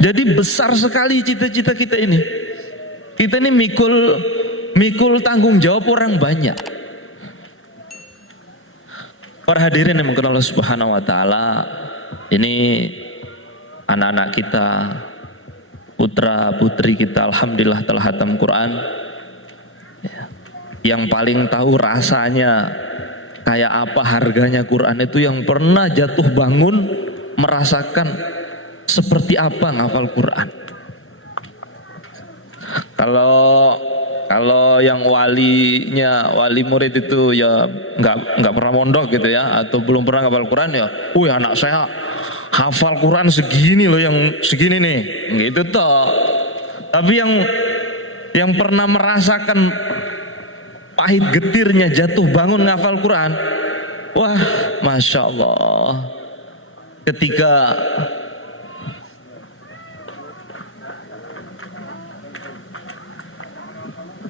Jadi besar sekali cita-cita kita ini. Kita ini mikul tanggung jawab orang banyak. Para hadirin yang mungkin Allah Subhanahu wa taala, ini anak-anak kita, putra putri kita alhamdulillah telah hatam Quran. Yang paling tahu rasanya kayak apa harganya Quran itu yang pernah jatuh bangun merasakan seperti apa ngafal Quran. Kalau yang wali murid itu ya nggak pernah mondok gitu ya, atau belum pernah hafal Quran ya, anak saya hafal Quran segini loh, yang segini nih, gitu toh. Tapi yang pernah merasakan pahit getirnya jatuh bangun ngafal Quran, wah masya Allah, ketika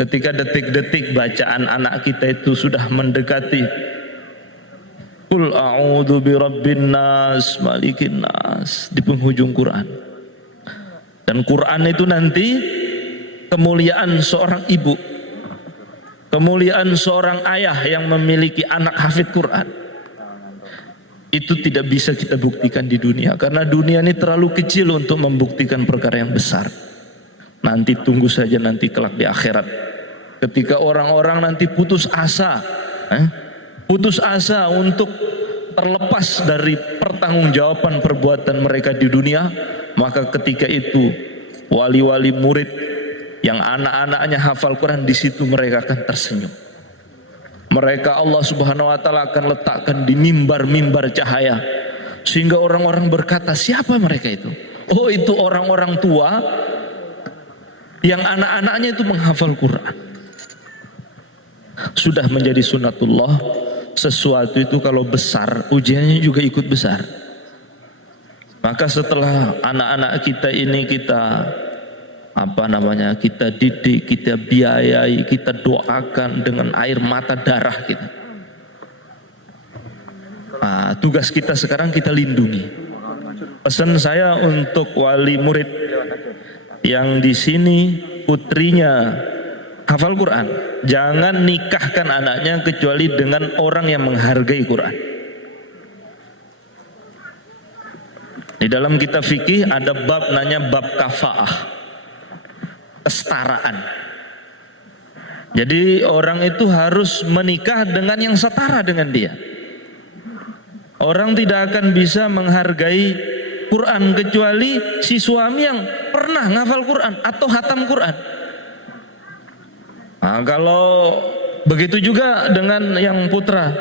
detik-detik bacaan anak kita itu sudah mendekati Qul a'udzu birabbin nas malikin nas di penghujung Quran. Dan Quran itu nanti kemuliaan seorang ibu, kemuliaan seorang ayah yang memiliki anak hafid Quran, itu tidak bisa kita buktikan di dunia, karena dunia ini terlalu kecil untuk membuktikan perkara yang besar. Nanti tunggu saja nanti kelak di akhirat, ketika orang-orang nanti putus asa untuk terlepas dari pertanggungjawaban perbuatan mereka di dunia, maka ketika itu wali-wali murid yang anak-anaknya hafal Quran, di situ mereka akan tersenyum. Mereka Allah Subhanahu wa taala akan letakkan di mimbar-mimbar cahaya, sehingga orang-orang berkata, siapa mereka itu? Oh, itu orang-orang tua yang anak-anaknya itu menghafal Quran. Sudah menjadi sunatullah, sesuatu itu kalau besar ujiannya juga ikut besar. Maka setelah anak-anak kita ini kita didik, kita biayai, kita doakan dengan air mata darah kita. Tugas kita sekarang kita lindungi. Pesan saya untuk wali murid yang di sini putrinya hafal Quran, jangan nikahkan anaknya kecuali dengan orang yang menghargai Quran. Di dalam kitab fikih ada bab namanya bab kafaah, kesetaraan. Jadi orang itu harus menikah dengan yang setara dengan dia. Orang tidak akan bisa menghargai Quran kecuali si suami yang pernah ngafal Quran atau hatam Quran. Kalau begitu juga dengan yang putra,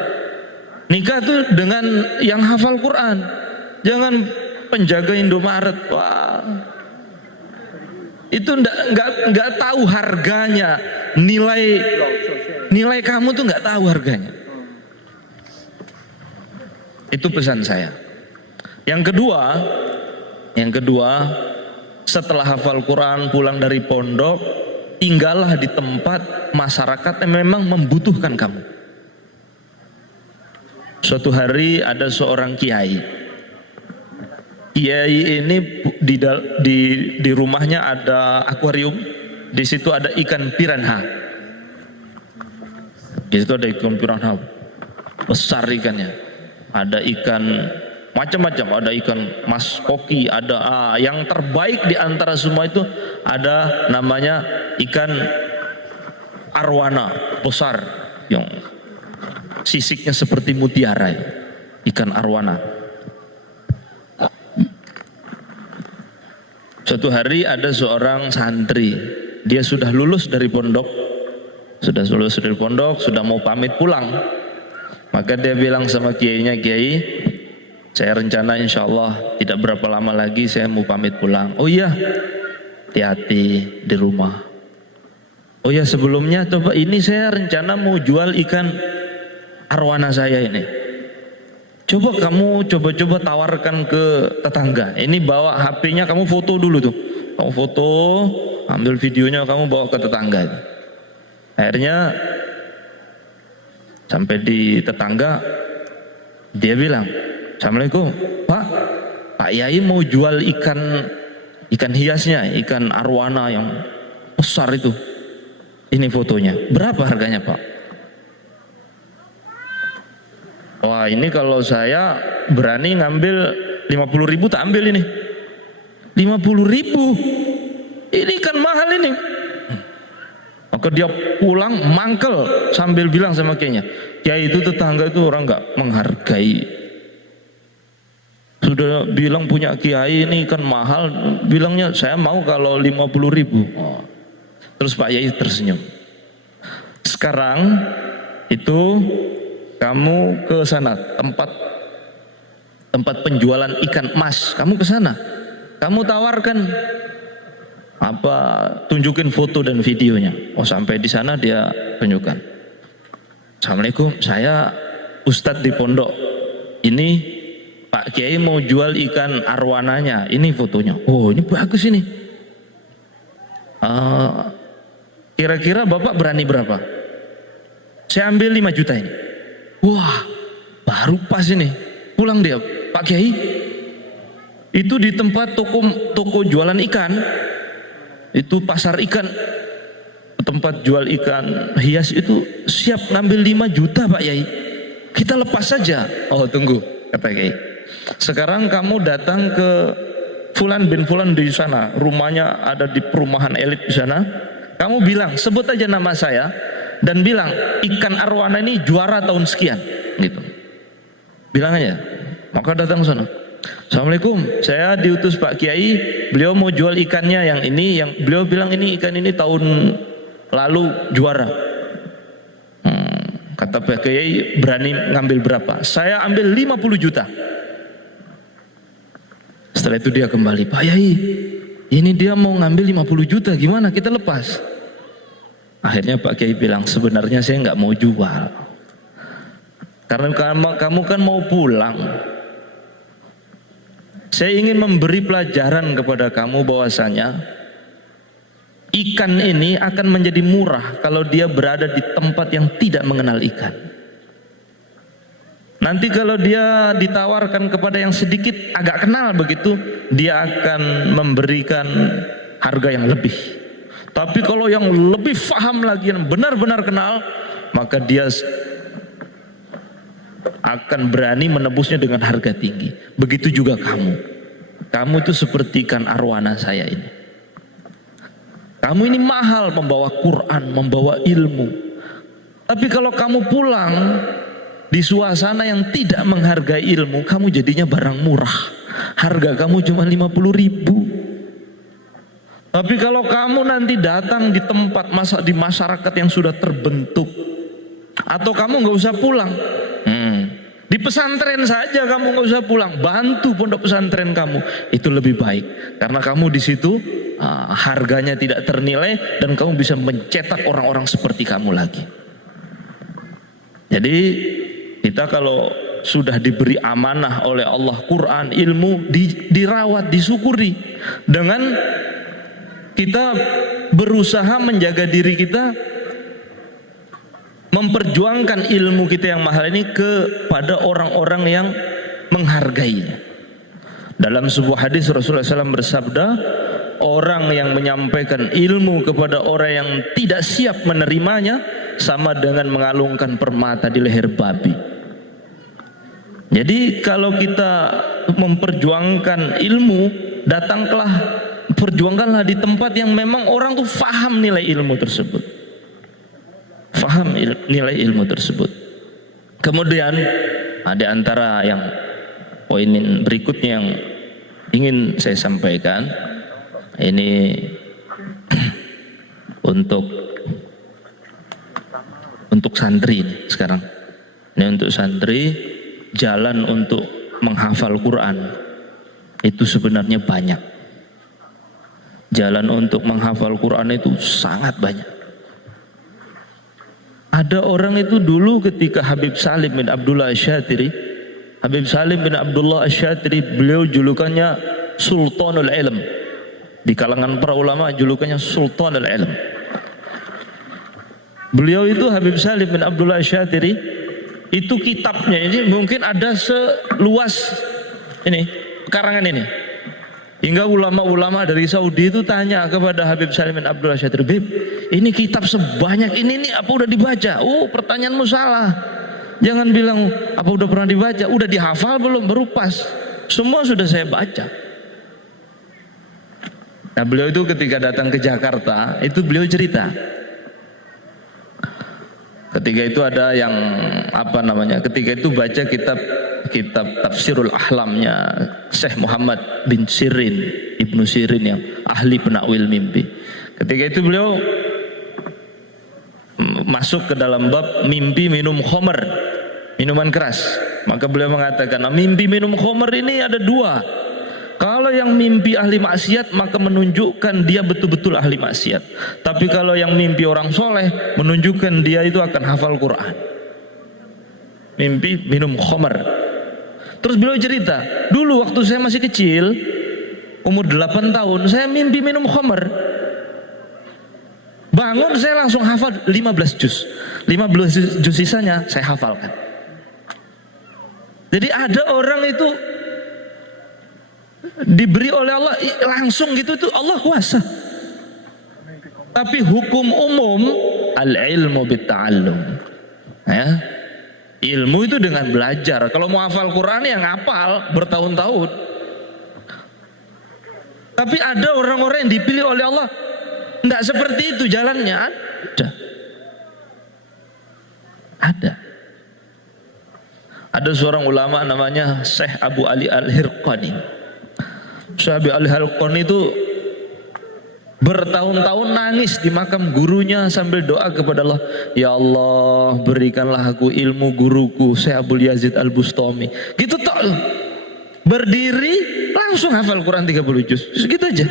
nikah tuh dengan yang hafal Quran, jangan penjaga Indomaret. Wah, itu nggak tahu harganya, nilai kamu tuh nggak tahu harganya. Itu pesan saya. Yang kedua, setelah hafal Quran pulang dari pondok, tinggallah di tempat masyarakat yang memang membutuhkan kamu. Suatu hari ada seorang kiai. Kiai ini di rumahnya ada akuarium. Di situ ada ikan piranha. Di situ ada ikan piranha. Besar ikannya. Ada ikan macam-macam, ada ikan mas koki, ada yang terbaik di antara semua itu ada namanya ikan arwana, besar, yang sisiknya seperti mutiara, ikan arwana. Suatu hari ada seorang santri, dia sudah lulus dari pondok, sudah mau pamit pulang. Maka dia bilang sama kiainya, Kiai, saya rencana insya Allah tidak berapa lama lagi saya mau pamit pulang. Oh iya, hati-hati di rumah. Oh ya, sebelumnya coba ini saya rencana mau jual ikan arwana saya ini. Coba kamu coba tawarkan ke tetangga. Ini bawa HP-nya, kamu foto dulu tuh. Kamu foto, ambil videonya, kamu bawa ke tetangga. Akhirnya sampai di tetangga, dia bilang, Assalamualaikum, Pak Yai mau jual ikan ikan hiasnya, ikan arwana yang besar itu. Ini fotonya. Berapa harganya, Pak? Wah, ini kalau saya berani ngambil 50.000 tak ambil ini. 50.000. Ini kan mahal ini. Maka dia pulang mangkel sambil bilang sama kiainya, "Kiai, itu tetangga itu orang nggak menghargai. Sudah bilang punya kiai ini kan mahal, bilangnya saya mau kalau 50.000." Oh. Terus Pak Yai tersenyum. "Sekarang itu kamu ke sana, tempat penjualan ikan emas, kamu ke sana, kamu tawarkan apa, tunjukin foto dan videonya." Oh, sampai di sana dia tunjukkan. "Assalamualaikum, saya Ustadz di pondok ini, Pak Kiai mau jual ikan arwananya, ini fotonya. Oh, ini bagus ini. Kira-kira Bapak berani berapa?" "Saya ambil 5 juta ini." Wah, baru pas ini. Pulang dia, "Pak Kiai, itu di tempat toko jualan ikan, itu pasar ikan, tempat jual ikan hias itu siap ngambil 5 juta Pak Yai. Kita lepas saja." "Oh, tunggu," kata Kiai. "Sekarang kamu datang ke Fulan bin Fulan di sana, rumahnya ada di perumahan elit di sana. Kamu bilang, sebut aja nama saya dan bilang ikan arwana ini juara tahun sekian," gitu. Bilang aja. Maka datang ke sana. "Assalamualaikum, saya diutus Pak Kiai, beliau mau jual ikannya yang ini, yang beliau bilang ini ikan ini tahun lalu juara." Kata Pak Kiai, "Berani ngambil berapa?" "Saya ambil 50 juta. Setelah itu dia kembali, "Pak Yai, ini dia mau ngambil 50 juta, gimana kita lepas?" Akhirnya Pak Kiai bilang, "Sebenarnya saya nggak mau jual, karena kamu kan mau pulang. Saya ingin memberi pelajaran kepada kamu bahwasanya ikan ini akan menjadi murah kalau dia berada di tempat yang tidak mengenal ikan. Nanti kalau dia ditawarkan kepada yang sedikit agak kenal begitu, dia akan memberikan harga yang lebih. Tapi kalau yang lebih paham lagi, yang benar-benar kenal, maka dia akan berani menebusnya dengan harga tinggi. Begitu juga kamu. Kamu itu seperti ikan arwana saya ini. Kamu ini mahal, membawa Quran, membawa ilmu. Tapi kalau kamu pulang di suasana yang tidak menghargai ilmu, kamu jadinya barang murah. Harga kamu cuma 50.000. Tapi kalau kamu nanti datang di tempat di masyarakat yang sudah terbentuk, atau kamu nggak usah pulang, di pesantren saja kamu nggak usah pulang, bantu pondok pesantren kamu, itu lebih baik karena kamu di situ harganya tidak ternilai dan kamu bisa mencetak orang-orang seperti kamu lagi. Jadi kita kalau sudah diberi amanah oleh Allah Quran, ilmu, dirawat, disyukuri dengan kita berusaha menjaga diri kita, memperjuangkan ilmu kita yang mahal ini kepada orang-orang yang menghargainya. Dalam sebuah hadis Rasulullah SAW bersabda, orang yang menyampaikan ilmu kepada orang yang tidak siap menerimanya sama dengan mengalungkan permata di leher babi. Jadi kalau kita memperjuangkan ilmu, perjuangkanlah di tempat yang memang orang tuh faham nilai ilmu tersebut. Faham nilai ilmu tersebut. Kemudian ada antara yang poin berikutnya yang ingin saya sampaikan, ini untuk santri ini sekarang. Ini untuk santri, jalan untuk menghafal Quran itu sebenarnya banyak. Jalan untuk menghafal Quran itu sangat banyak. Ada orang itu dulu ketika Habib Salim bin Abdullah Asy-Syatiri, Habib Salim bin Abdullah Asy-Syatiri, beliau julukannya Sultanul Ilm. Di kalangan para ulama julukannya Sultanul Ilm. Beliau itu Habib Salim bin Abdullah Asy-Syatiri, itu kitabnya ini mungkin ada seluas ini, karangan ini. Hingga ulama-ulama dari Saudi itu tanya kepada Habib Salim bin Abdul Rashid, Habib, ini kitab sebanyak ini apa udah dibaca? Oh, pertanyaanmu salah. Jangan bilang apa udah pernah dibaca, udah dihafal belum? Baru pas. Semua sudah saya baca. Nah, beliau itu ketika datang ke Jakarta, itu beliau cerita. Ketika itu ada yang ketika itu baca kitab Tafsirul Ahlamnya Syekh Muhammad bin Sirin, Ibnu Sirin yang ahli penakwil mimpi. Ketika itu beliau masuk ke dalam bab mimpi minum khamr, minuman keras. Maka beliau mengatakan, mimpi minum khamr ini ada dua. Kalau yang mimpi ahli maksiat maka menunjukkan dia betul-betul ahli maksiat. Tapi kalau yang mimpi orang soleh menunjukkan dia itu akan hafal Quran. Mimpi minum khamr. Terus beliau cerita, dulu waktu saya masih kecil, umur 8 tahun, saya mimpi minum khamr. Bangun saya langsung hafal 15 juz. 15 juz sisanya saya hafalkan. Jadi ada orang itu diberi oleh Allah langsung gitu, itu Allah kuasa. Tapi hukum umum al-ilmu bitta'allum. Ya. Ilmu itu dengan belajar. Kalau mau hafal Quran ya ngapal bertahun-tahun. Tapi ada orang-orang yang dipilih oleh Allah enggak seperti itu jalannya. Ada seorang ulama namanya Syekh Abu Ali Al-Hirqani. Syekh Abu Ali Al-Hirqani itu bertahun-tahun nangis di makam gurunya sambil doa kepada Allah, ya Allah berikanlah aku ilmu guruku Syekh Abdul Yazid Al-Bustami. Gitu toh, berdiri langsung hafal Quran 30 juz, segitu aja.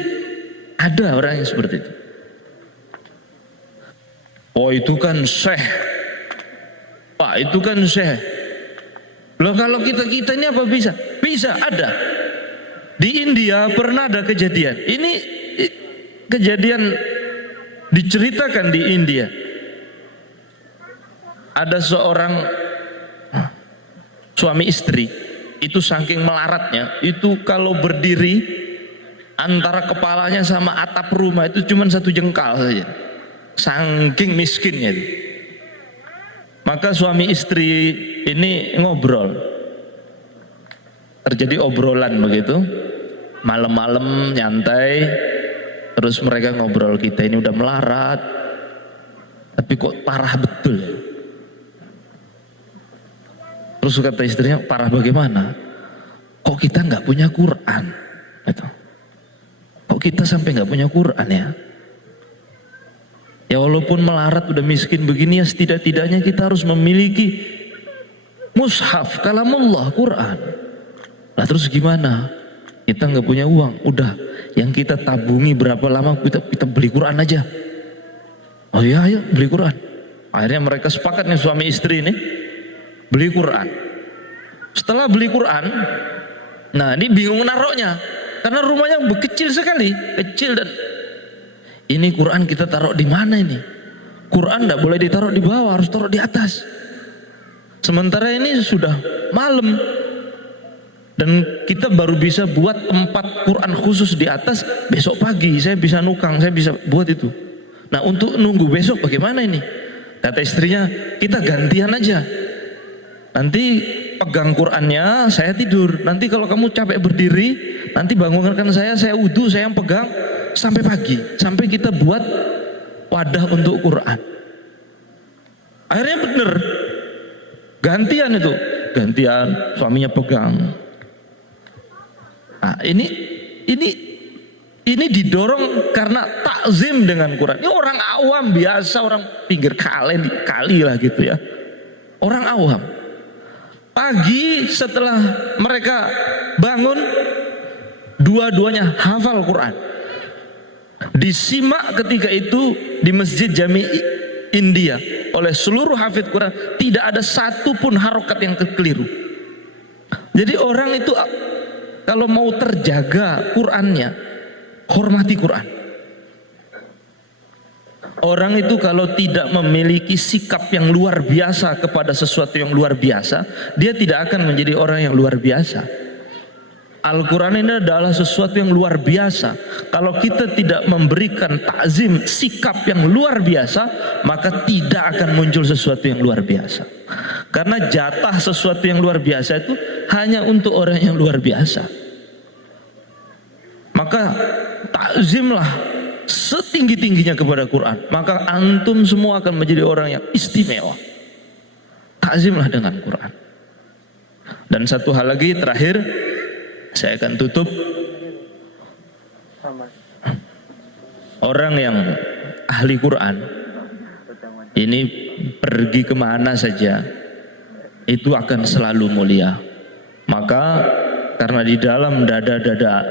Ada orang yang seperti itu. Oh itu kan Syekh, Pak itu kan Syekh. Loh kalau kita ini apa bisa? Bisa, ada. Di India pernah ada kejadian. Ini kejadian diceritakan di India. Ada seorang suami istri itu saking melaratnya, itu kalau berdiri antara kepalanya sama atap rumah itu cuma 1 jengkal saja. Saking miskinnya itu. Maka suami istri ini ngobrol. Terjadi obrolan begitu. Malam-malam nyantai. Terus mereka ngobrol, kita ini udah melarat, tapi kok parah betul. Terus kata istrinya, parah bagaimana? Kok kita nggak punya Quran? Gitu. Kok kita sampai nggak punya Quran ya? Ya walaupun melarat udah miskin begini ya setidak-tidaknya kita harus memiliki mushaf, kalamullah, Quran. Lah terus gimana? Kita nggak punya uang, udah yang kita tabungi berapa lama kita beli Quran aja. Oh iya, ayo beli Quran. Akhirnya mereka sepakat nih suami istri ini beli Quran. Setelah beli Quran, nah ini bingung naruhnya karena rumahnya kecil sekali, kecil, dan ini Quran kita taruh di mana ini? Quran tidak boleh ditaruh di bawah, harus taruh di atas. Sementara ini sudah malam. Dan kita baru bisa buat tempat Quran khusus di atas besok pagi. Saya bisa nukang, saya bisa buat itu. Nah untuk nunggu besok bagaimana ini? Kata istrinya, kita gantian aja. Nanti pegang Qurannya, saya tidur. Nanti kalau kamu capek berdiri, nanti bangunkan saya wudhu, saya yang pegang sampai pagi. Sampai kita buat wadah untuk Quran. Akhirnya bener, gantian itu. Gantian, suaminya pegang. Nah, ini didorong karena takzim dengan Quran. Ini orang awam biasa, orang pinggir kali lah gitu ya. Orang awam. Pagi setelah mereka bangun, dua-duanya hafal Quran. Disimak ketika itu di Masjid Jami India oleh seluruh hafid Quran, tidak ada satupun harokat yang keliru. Jadi orang itu kalau mau terjaga Qurannya, hormati Quran. Orang itu kalau tidak memiliki sikap yang luar biasa kepada sesuatu yang luar biasa, dia tidak akan menjadi orang yang luar biasa. Al-Quran ini adalah sesuatu yang luar biasa. Kalau kita tidak memberikan takzim, sikap yang luar biasa, maka tidak akan muncul sesuatu yang luar biasa. Karena jatah sesuatu yang luar biasa itu hanya untuk orang yang luar biasa. Maka takzimlah setinggi-tingginya kepada Quran. Maka antum semua akan menjadi orang yang istimewa. Takzimlah dengan Quran. Dan satu hal lagi terakhir, saya akan tutup. Orang yang ahli Quran ini pergi kemana saja itu akan selalu mulia. Maka karena di dalam dada-dada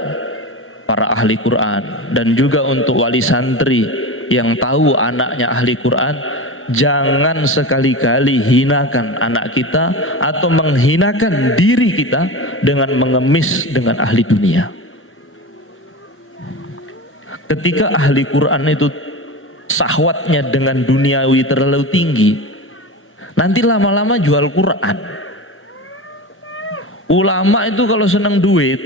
para ahli Quran dan juga untuk wali santri yang tahu anaknya ahli Quran, jangan sekali-kali hinakan anak kita atau menghinakan diri kita dengan mengemis dengan ahli dunia. Ketika ahli Quran itu syahwatnya dengan duniawi terlalu tinggi, nanti lama-lama jual Quran. Ulama itu kalau senang duit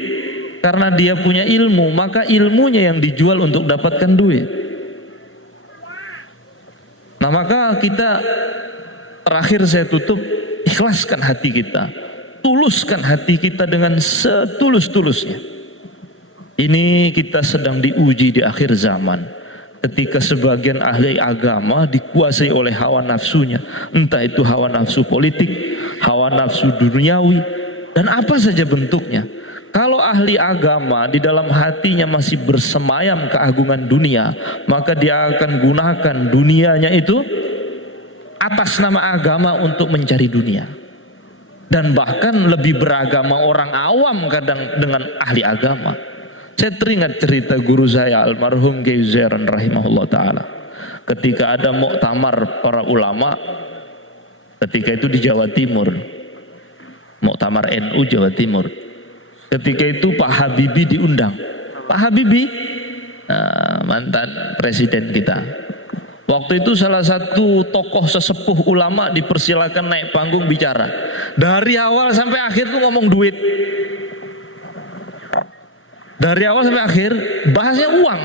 karena dia punya ilmu, maka ilmunya yang dijual untuk dapatkan duit. Nah, maka kita terakhir saya tutup, ikhlaskan hati kita, tuluskan hati kita dengan setulus-tulusnya. Ini kita sedang diuji di akhir zaman, ketika sebagian ahli agama dikuasai oleh hawa nafsunya, entah itu hawa nafsu politik, hawa nafsu duniawi, dan apa saja bentuknya. Kalau ahli agama di dalam hatinya masih bersemayam keagungan dunia, maka dia akan gunakan dunianya itu atas nama agama untuk mencari dunia. Dan bahkan lebih beragama orang awam kadang dengan ahli agama. Saya teringat cerita guru saya almarhum Kiai Zairan rahimahullah ta'ala. Ketika ada muktamar para ulama, ketika itu di Jawa Timur, muktamar NU Jawa Timur. Ketika itu Pak Habibie diundang. Pak Habibie mantan presiden kita. Waktu itu salah satu tokoh sesepuh ulama dipersilakan naik panggung bicara. Dari awal sampai akhir tuh ngomong duit. Dari awal sampai akhir bahasnya uang.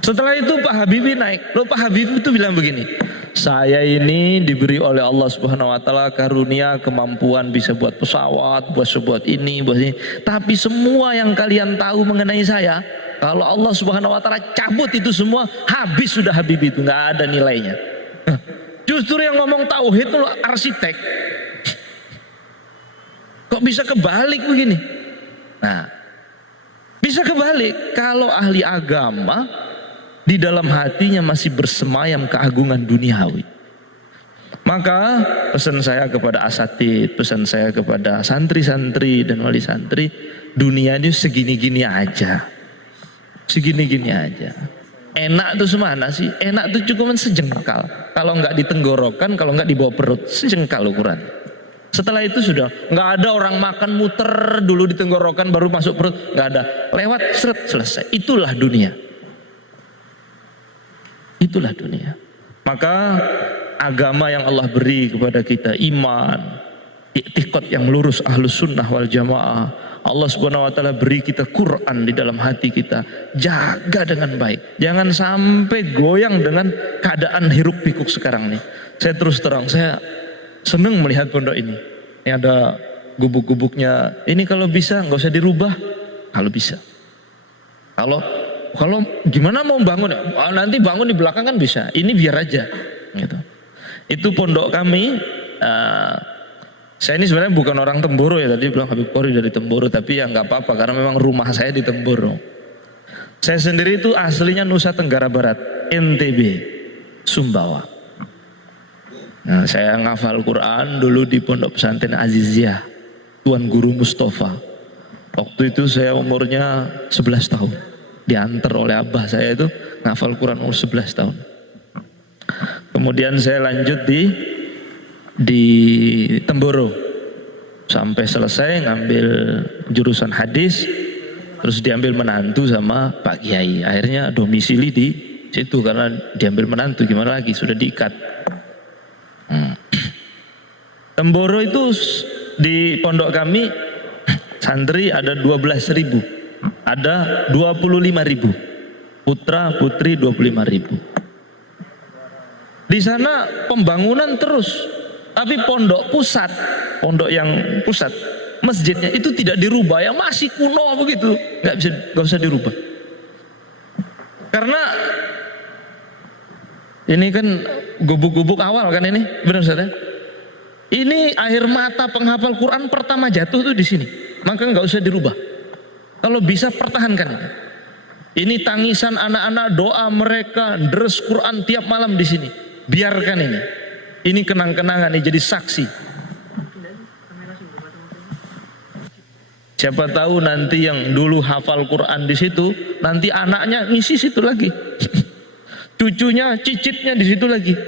Setelah itu Pak Habibie naik. Loh, Pak Habibie itu bilang begini, saya ini diberi oleh Allah Subhanahu wa taala karunia kemampuan bisa buat pesawat, buat ini, buat ini. Tapi semua yang kalian tahu mengenai saya, kalau Allah Subhanahu wa taala cabut itu semua, habis sudah Habibie itu, nggak ada nilainya. Justru yang ngomong tauhid itu arsitek. Kok bisa kebalik begini? Nah, bisa kebalik kalau ahli agama di dalam hatinya masih bersemayam keagungan duniawi. Maka pesan saya kepada asatid, pesan saya kepada santri-santri dan wali santri, dunia ini segini-gini aja. Segini-gini aja. Enak tuh semana sih? Enak tuh cuma sejengkal. Kalau nggak ditenggorokan, kalau nggak dibawa perut, sejengkal ukuran. Setelah itu sudah nggak ada orang makan muter dulu di tenggorokan baru masuk perut, nggak ada. Lewat seret selesai. Itulah dunia. Itulah dunia. Maka agama yang Allah beri kepada kita, iman, i'tiqad yang lurus ahlus sunnah wal jamaah, Allah Subhanahu wa taala beri kita Quran di dalam hati kita. Jaga dengan baik. Jangan sampai goyang dengan keadaan hiruk pikuk sekarang nih. Saya terus terang, saya senang melihat pondok ini. Ini ada gubuk-gubuknya. Ini kalau bisa nggak usah dirubah. Kalau bisa. Kalau gimana mau bangun ya? Nanti bangun di belakang kan bisa. Ini biar aja. Gitu. Itu pondok kami. Saya ini sebenarnya bukan orang Temboro ya. Tadi bilang Habib Qori dari Temboro. Tapi ya nggak apa-apa karena memang rumah saya di Temboro. Saya sendiri itu aslinya Nusa Tenggara Barat, NTB, Sumbawa. Nah, saya ngafal Quran dulu di Pondok Pesantren Aziziyah, Tuan Guru Mustafa. Waktu itu saya umurnya 11 tahun. Diantar oleh abah saya itu ngafal Quran umur 11 tahun. Kemudian saya lanjut di Temboro sampai selesai ngambil jurusan hadis, terus diambil menantu sama Pak Kiai. Akhirnya domisili di situ karena diambil menantu, gimana lagi, sudah diikat. Temboro itu di pondok kami santri ada 12.000, ada 25.000, putra putri 25.000. Di sana pembangunan terus, tapi pondok pusat, pondok yang pusat masjidnya itu tidak dirubah, yang masih kuno begitu, nggak usah dirubah. Karena ini kan gubuk-gubuk awal kan ini, benar saudara? Ini air mata penghafal Quran pertama jatuh tuh di sini, maka nggak usah dirubah. Kalau bisa pertahankan. Ini tangisan anak-anak, doa mereka, deres Quran tiap malam di sini. Biarkan ini. Ini kenang-kenangan, ini jadi saksi. Siapa tahu nanti yang dulu hafal Quran di situ, nanti anaknya ngisi situ lagi. Cucunya, cicitnya di situ lagi.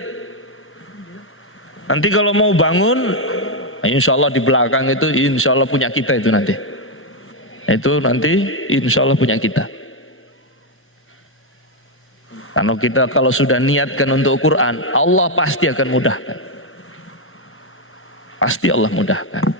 Nanti kalau mau bangun, insya Allah di belakang itu insya Allah punya kita itu nanti. Itu nanti insya Allah punya kita. Karena kita kalau sudah niatkan untuk Quran, Allah pasti akan mudahkan. Pasti Allah mudahkan.